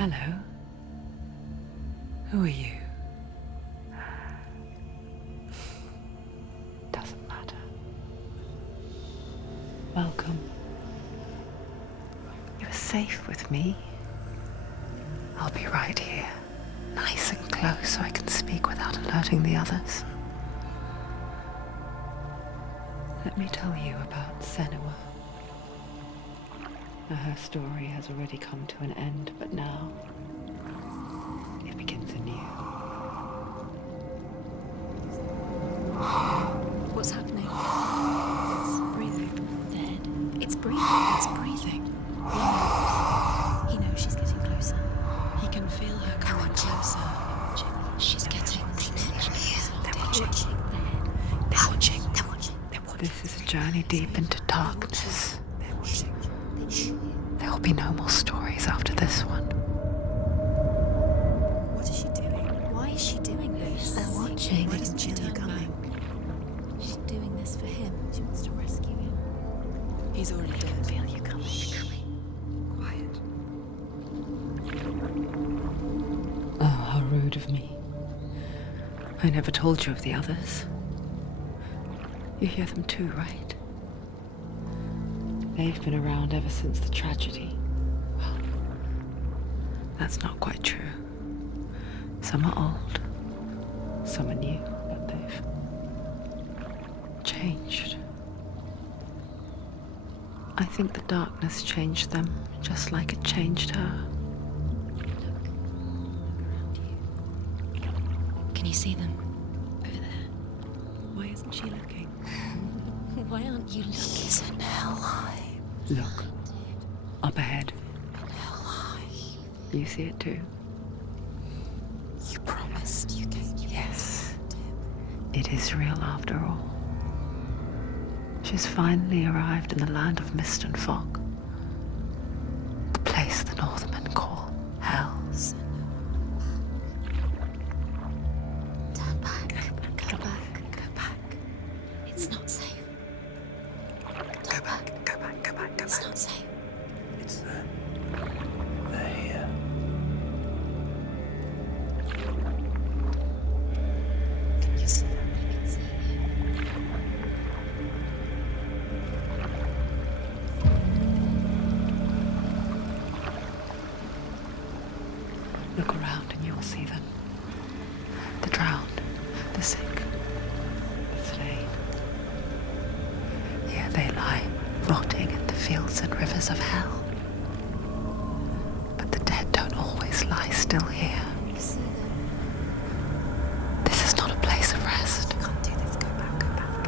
Hello. Who are you? Doesn't matter. Welcome. You're safe with me. I'll be right here, nice and close so I can speak without alerting the others. Let me tell you about Senua. Her story has already come to an end, but now it begins anew. What's happening? It's breathing. Dead. It's breathing. It's breathing. Yeah. He knows she's getting closer. He can feel her coming closer. She's getting closer. They're watching. They're watching. They're watching. They're watching. This is a journey deep into darkness. They're watching. There will be no more stories after this one. What is she doing? Why is she doing this? They're watching. Why doesn't she turn back? She's doing this for him. She wants to rescue him. He's already dead. I feel you coming. Quiet. Oh, how rude of me. I never told you of the others. You hear them too, right? They've been around ever since the tragedy. Well, that's not quite true. Some are old, some are new, but they've changed. I think the darkness changed them, just like it changed her. Can you see them? Over there. Why isn't she looking? Why aren't you looking? He's in hell. Look, up ahead. You see it too? You promised you gave you. Yes. It is real after all. She's finally arrived in the land of mist and fog. The place the Northmen call Hell. Turn back. Go back. Go back. It's not safe. Go back, go back, go back, go It's back. not safe. It's them. They're here. Can you see them? You can see Look around and you will see them. The drowned, the sick, the slain. Here they lie, rotting in the fields and rivers of hell. But the dead don't always lie still here. You see them. This is not a place of rest. You can't do this. Go back. Go back.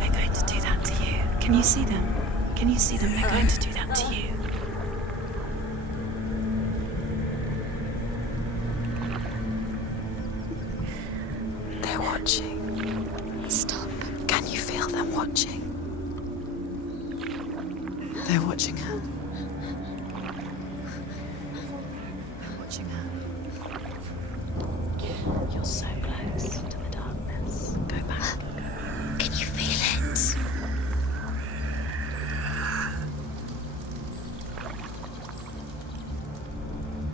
They're going to do that to you. Can you see them? Can you see them? They're going to do that to you. They're watching. Stop. Can you feel them watching? They're watching her. They're watching her. You're so close to the darkness. Go back. Can you feel it?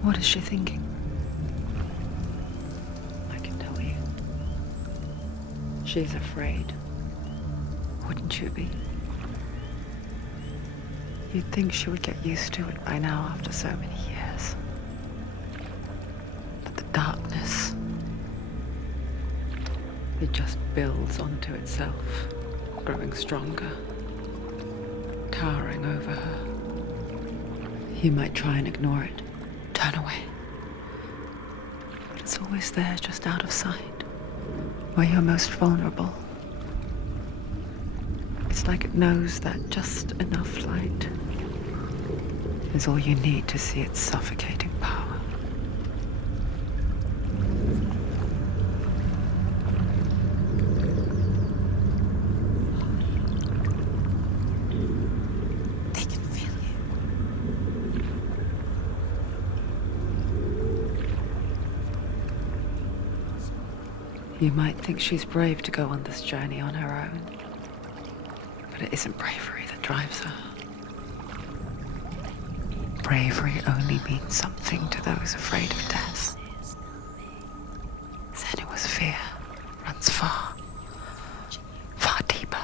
What is she thinking? I can tell you. She's afraid. Wouldn't you be? You'd think she would get used to it by now after so many years. But the darkness, it just builds onto itself, growing stronger, towering over her. You might try and ignore it, turn away. But it's always there, just out of sight, where you're most vulnerable. It's like it knows that just enough light is all you need to see its suffocating power. They can feel you. You might think she's brave to go on this journey on her own, but it isn't bravery that drives her. bravery only means something to those afraid of death. Senua's fear runs far, far deeper.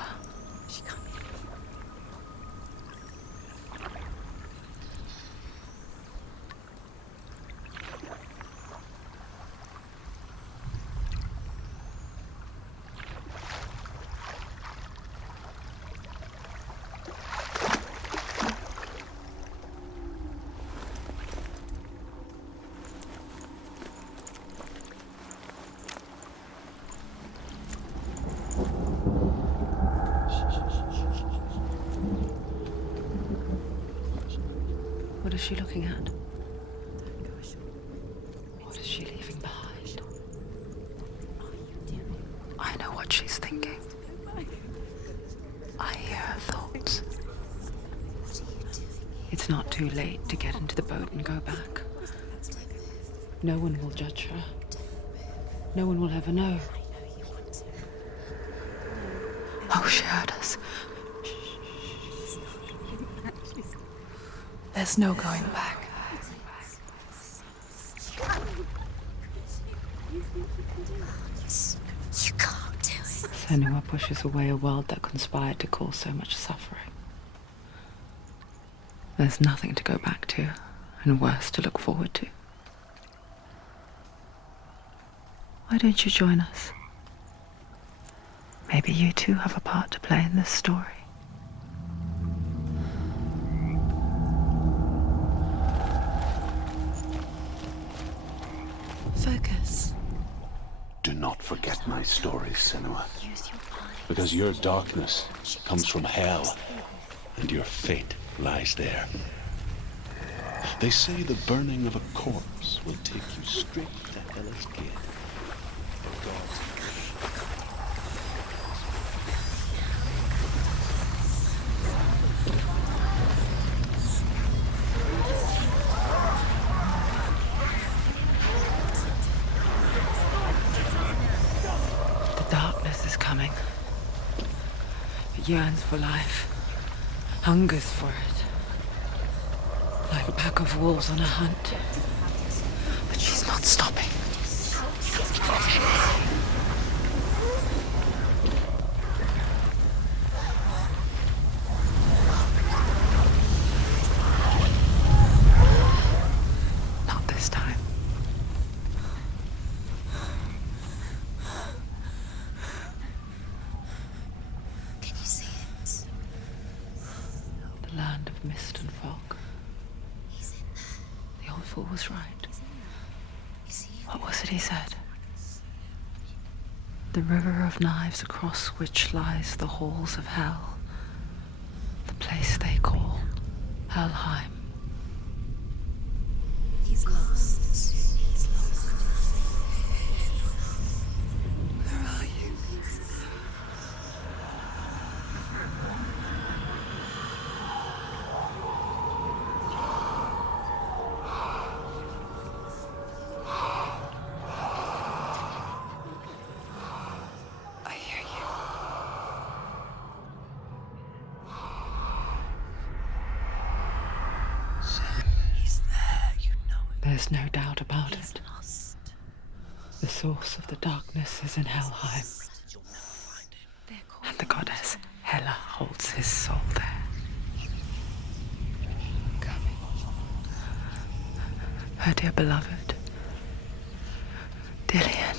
What is she looking at? What is she leaving behind? I know what she's thinking. I hear her thoughts. It's not too late to get into the boat and go back. No one will judge her. No one will ever know. Oh, she heard us. There's no going back. You can't do it. Senua pushes away a world that conspired to cause so much suffering. There's nothing to go back to, and worse to look forward to. Why don't you join us? Maybe you too have a part to play in this story. Focus. Do not forget my stories, Senua. Because your darkness comes from hell, and your fate lies there. They say the burning of a corpse will take you straight to Hell's Gate. The darkness is coming. It yearns for life, hungers for it. Like a pack of wolves on a hunt. But she's not stopping. Not this time. Can you see it? The land of mist and fog. He's in there. The old fool was right. Is he? What was it he said? The river of knives across which lies the halls of hell. The place they call Helheim. He's lost. He's lost. Where are you? I hear you. He's there, you know it. There's no doubt about He's it. lost. The source of the darkness is in Helheim, They're called and the goddess Hela holds his soul there. Coming. Her dear beloved, Dillian.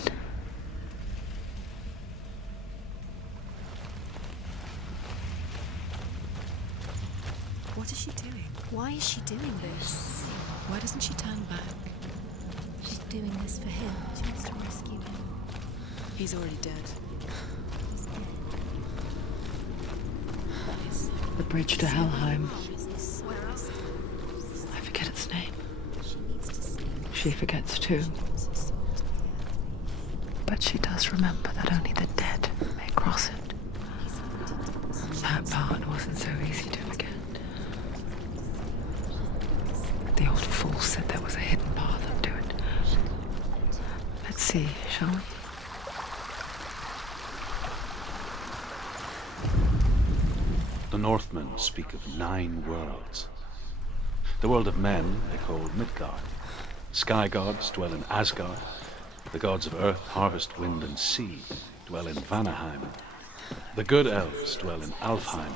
What is she doing? Why is she doing this? Why doesn't she turn back? She's doing this for him. She wants to rescue him. He's already dead. He's dead. The bridge to Helheim. Where else? I forget its name. She needs to see. She forgets too. But she does remember that only the dead may cross it. That part wasn't so easy to forget. The old fool said there was a hidden path up to it. Let's see, shall we? The Northmen speak of 9 worlds. The world of men they call Midgard. Sky gods dwell in Asgard. The gods of earth, harvest, wind, and sea dwell in Vanaheim. The good elves dwell in Alfheim.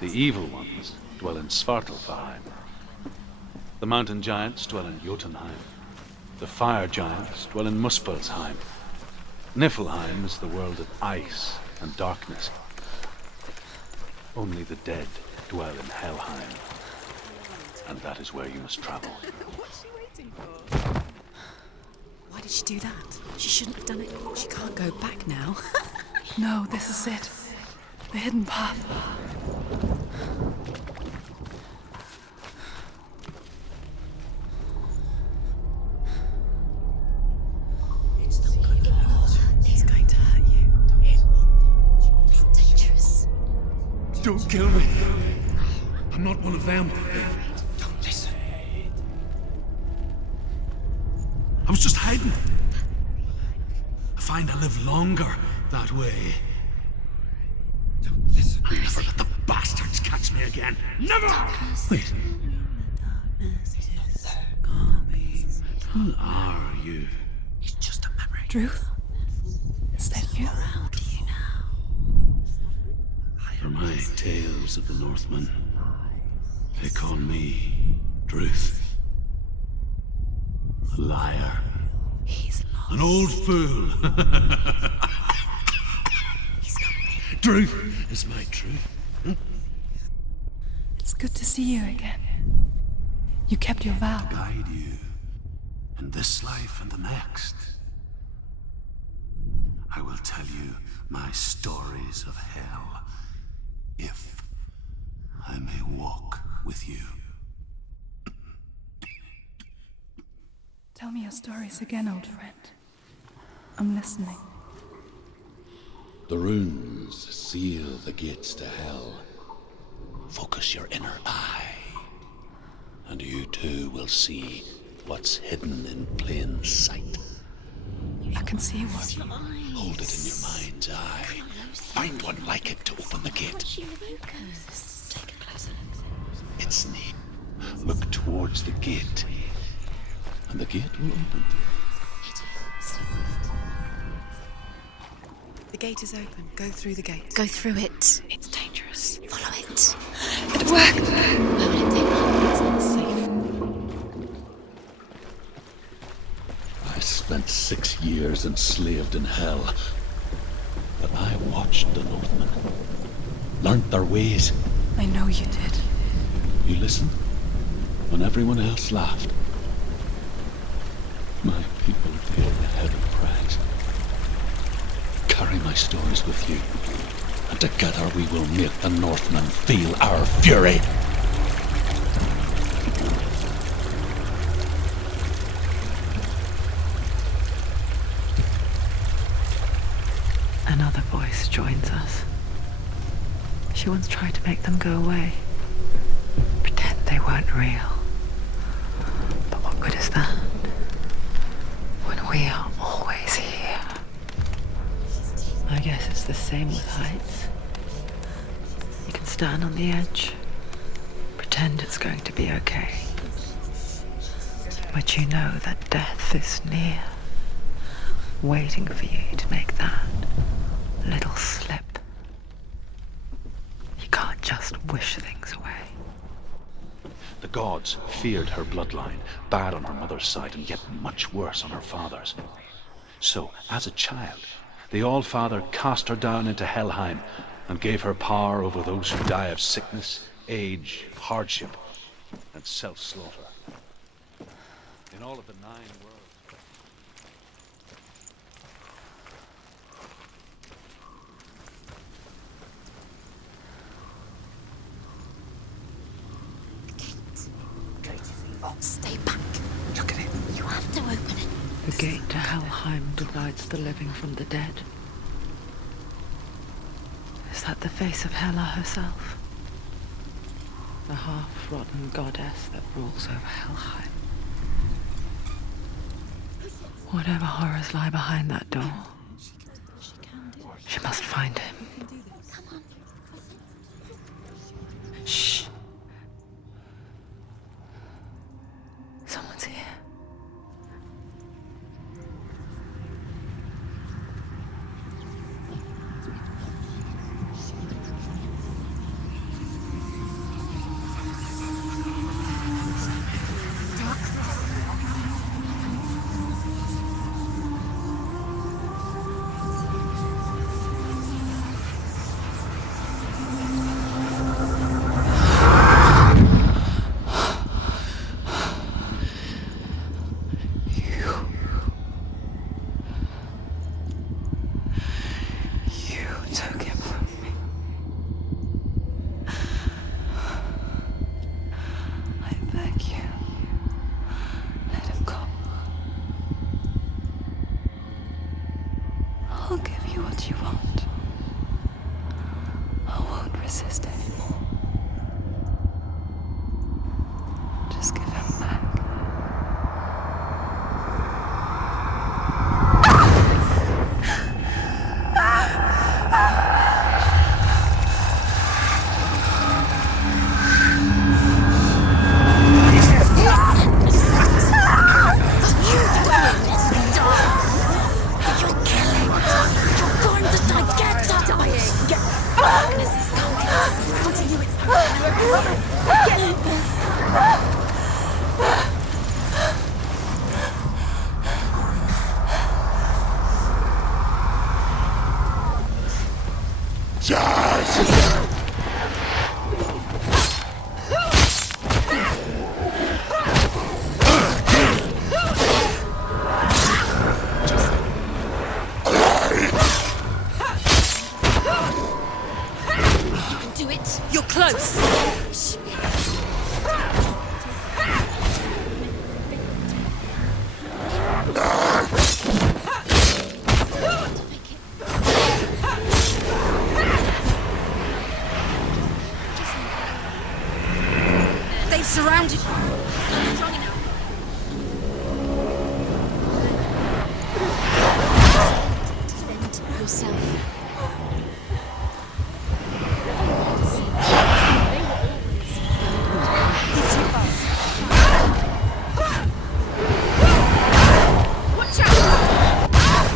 The evil ones dwell in Svartalfheim. The mountain giants dwell in Jotunheim. The fire giants dwell in Muspelheim. Niflheim is the world of ice and darkness. Only the dead dwell in Helheim. And that is where you must travel. Why did she do that? She shouldn't have done it. She can't go back now. No, this is it. The hidden path. It's going to hurt you. It's dangerous. Don't kill me. I'm not one of them. Don't listen. I was just hiding. I find I live longer that way. Don't listen. I'll never let the bastards catch me again. Never! Wait. Who are you? It's just a memory. Druth? Is that you? For my tales of the Northmen, they call me Druth. A liar. He's lost. An old fool. Druth is my truth. It's good to see you again. You kept your vow. Guide you in this life and the next. I will tell you my stories of hell, if I may walk with you. Tell me your stories again, old friend. I'm listening. The runes seal the gates to hell. Focus your inner eye, and you too will see what's hidden in plain sight. I can see what. Hold it in your mind's eye. Find one like it to open the gate. Take a closer look. It's neat. Look towards the gate, and the gate will open. The gate is open. Go through the gate. Go through it. It's dangerous. Follow it. It worked! Where will it take you? It's not safe. I spent 6 years enslaved in hell, but I watched the Northmen, learnt their ways. I know you did. You listened when everyone else laughed. My people feel the heavy prize. Carry my stories with you, and together we will make the Northmen feel our fury. Another voice joins us. She once tried to make them go away. Pretend they weren't real. But what good is that? When we are always here. I guess it's the same with heights. You can stand on the edge, pretend it's going to be okay. But you know that death is near, waiting for you to make that little slip. You can't just wish things away. The gods feared her bloodline, bad on her mother's side and yet much worse on her father's. So, as a child, the All-Father cast her down into Helheim and gave her power over those who die of sickness, age, hardship, and self-slaughter. In all of the 9 worlds. Stay back. Look at it. You have to open it. The gate to Helheim divides the living from the dead. Is that the face of Hela herself? The half-rotten goddess that rules over Helheim. Whatever horrors lie behind that door, she must find him. Shh. You're close! They've surrounded you. You're strong enough. Defend yourself. He's too fast. Watch out!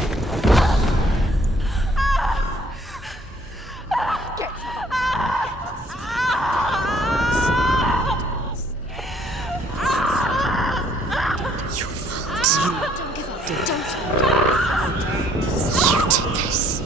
Don't give up. Don't. You did this.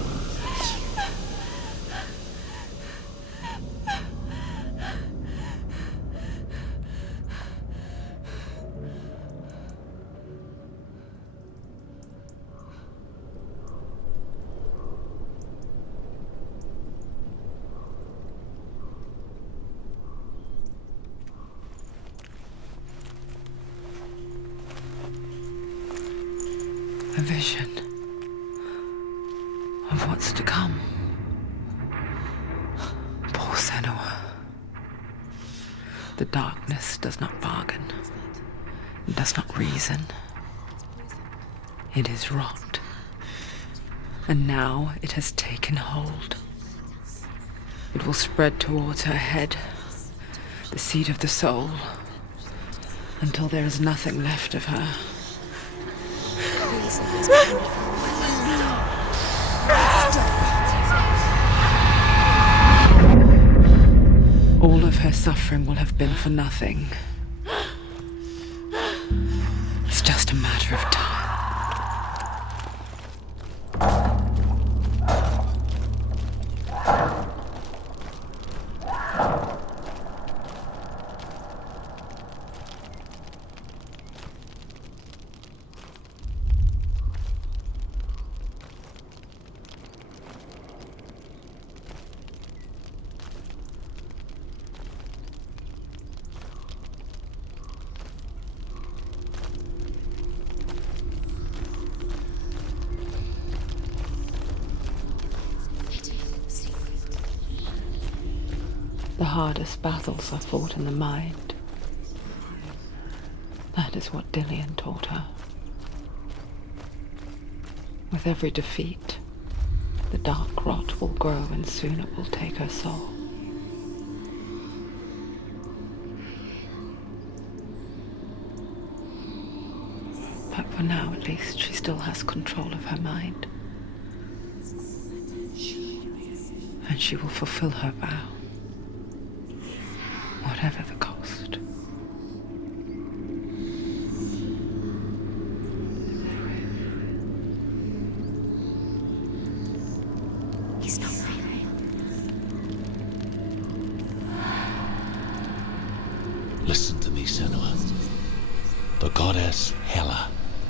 A vision of what's to come. Poor Senua. The darkness does not bargain, it does not reason. It is rot. And now it has taken hold. It will spread towards her head, the seat of the soul, until there is nothing left of her. All of her suffering will have been for nothing. It's just a matter of time. The hardest battles are fought in the mind. That is what Dillian taught her. With every defeat, the dark rot will grow and soon it will take her soul. But for now, at least, she still has control of her mind. And she will fulfill her vow. Whatever the cost. He's not real. Listen to me, Senua. The goddess Hela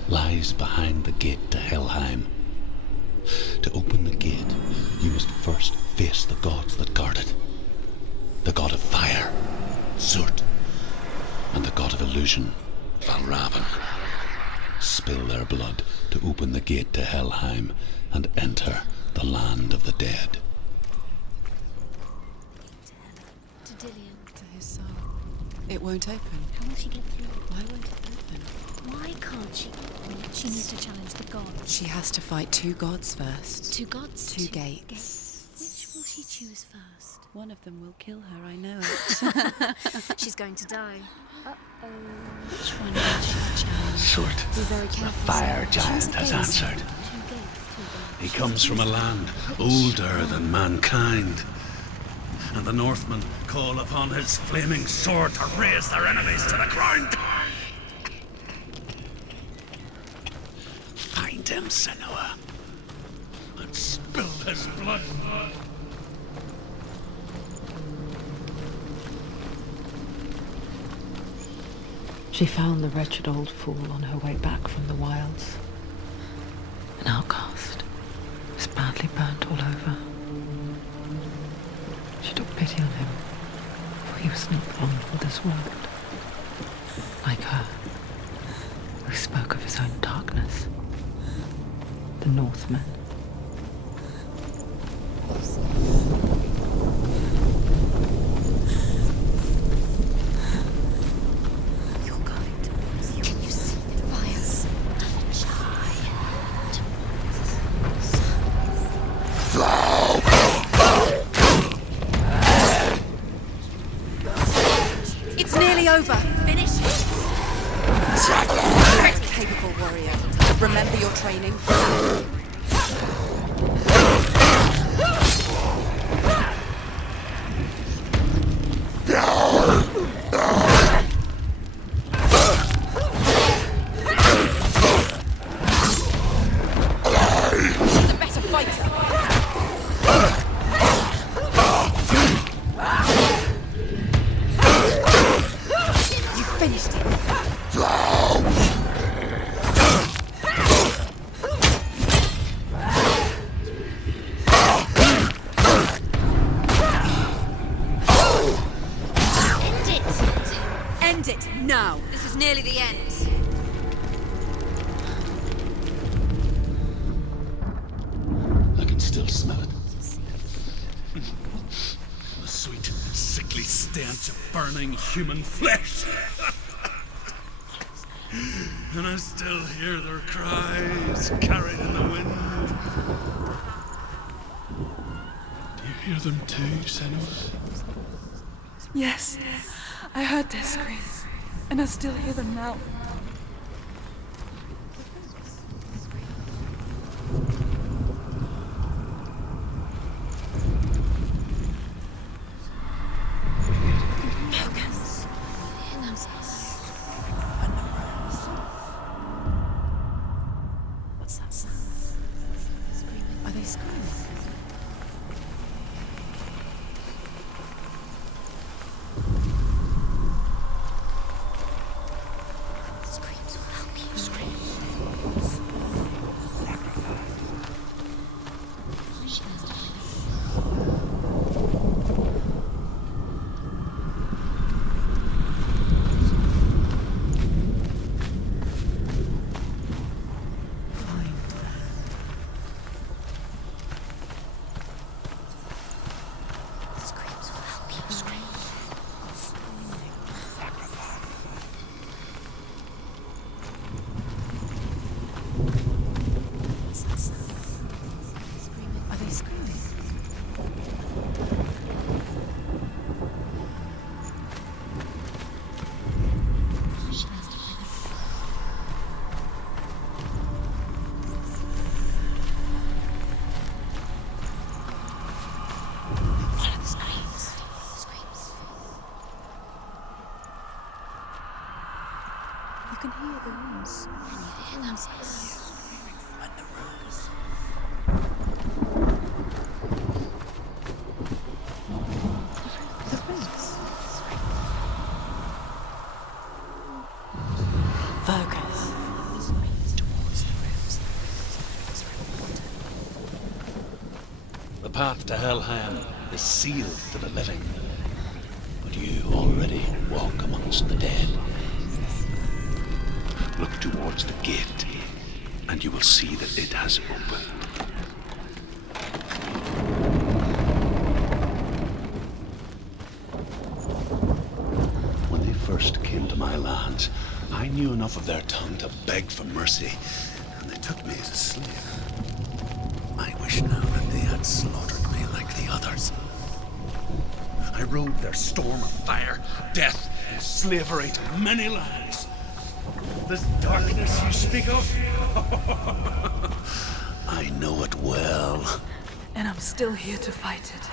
lies behind the gate to Helheim. To open the gate, you must first face the gods that guard it. The god of fire, Surt, and the god of illusion, Valravan. Spill their blood to open the gate to Helheim and enter the land of the dead. To Dillian. To his soul. It won't open. How will she get through? Why won't it open? Why can't she? She needs to challenge the gods. She has to fight two gods first. Two gods? Two gates. Which will she choose first? One of them will kill her, I know it. She's going to die. Uh-oh. Which one will she challenge? Surt, Be very the careful. fire Choose giant, a has gate. answered. Two gates. He comes from a land older than mankind. And the Northmen call upon his flaming sword to raise their enemies to the ground. Find him, Senua, and spill his blood. She found the wretched old fool on her way back from the wilds. An outcast. Was badly burnt all over. She took pity on him was not long with this world. Like her, who spoke of his own darkness. The Northman. You're going towards you. Can you see the fires? It's nearly over. Finish. Capable warrior. Remember your training. She's a better fighter. You finished it. End it now. This is nearly the end. I can still smell it. The sweet, sickly stench of burning human flesh. And I still hear their cries carried in the wind. Do you hear them too, Senua? Yes, I heard their screams, and I still hear them now. What's that sound? Are they screaming? Screams will help you. Screams will help you. What's that sound? Are they screaming? Follow the screams. Screams. You can hear the rooms. Can you hear them? And the rooms. The rooms. Focus. Towards the rooms. The path to Helheim is sealed to the living, but you already walk amongst the dead. Look towards the gate, and you will see that it has opened. When they first came to my lands, I knew enough of their tongue to beg for mercy, and they took me as a slave. I wish now that they had slaughtered me like the others. I rode their storm of fire, death, and slavery to many lands. This darkness you speak of? I know it well. And I'm still here to fight it.